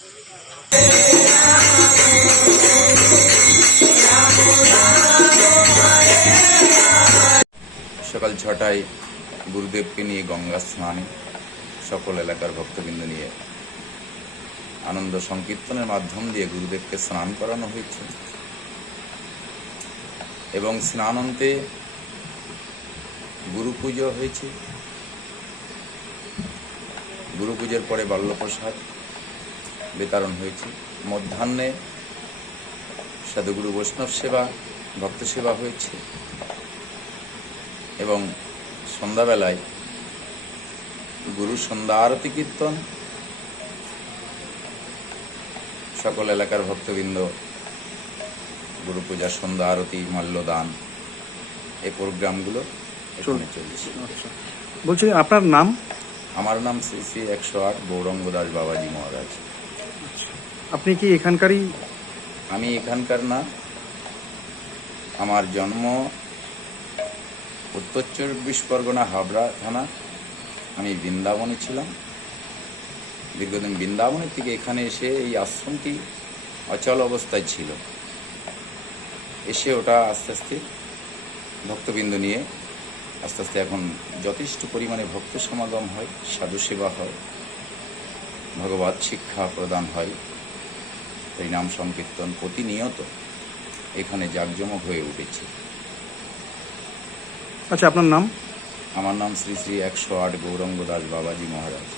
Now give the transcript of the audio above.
সকাল ছটায় গুরুদেবকে নিয়ে গঙ্গা স্নানে, সকল এলাকার ভক্তবৃন্দ নিয়ে আনন্দ সংকীর্তনের মাধ্যম দিয়ে গুরুদেবকে স্নান করানো হয়েছে। এবং স্নানান্তে গুরু পুজো হয়েছে। গুরু পুজোর পরে বাল্যপ্রসাদ বিতরণ হয়েছে। মধ্যাহ্নে সাধুগুরু বৈষ্ণব সেবা ভক্ত সেবা হয়েছে। এবং সন্ধ্যাবেলায় গুরু সন্ধ্যা আরতি কীর্তন সকল এলাকার ভক্তবৃন্দ গুরু পূজা সন্ধ্যা আরতি মাল্যদান এই প্রোগ্রামগুলো এখানে চলছে। আচ্ছা। বলছি আপনার নাম? আমার নাম শ্রী শ্রী একশো আট গৌরঙ্গ দাস বাবাজি মহারাজ। আপনি কি এখানকারই? আমি এখানকার না। আমার জন্ম উত্তর চব্বিশ পরগনা হাবড়া থানা। আমি বৃন্দাবনে ছিলাম। দীর্ঘদিন বৃন্দাবনের থেকে এখানে এসে এই আশ্রমটি অচল অবস্থায় ছিল। এসে ওটা আস্তে আস্তে ভক্তবৃন্দ নিয়ে আস্তে আস্তে এখন যথেষ্ট পরিমাণে ভক্ত সমাগম হয় সাধু সেবা হয়, ভগবত শিক্ষা প্রদান হয়। হরিনাম সংকীর্তন প্রতিনিয়ত এখানে জাঁকজমক হয়ে উঠেছে। আচ্ছা আপনার নাম? আমার নাম শ্রী শ্রী একশো আট গৌরঙ্গ দাস বাবাজি মহারাজ।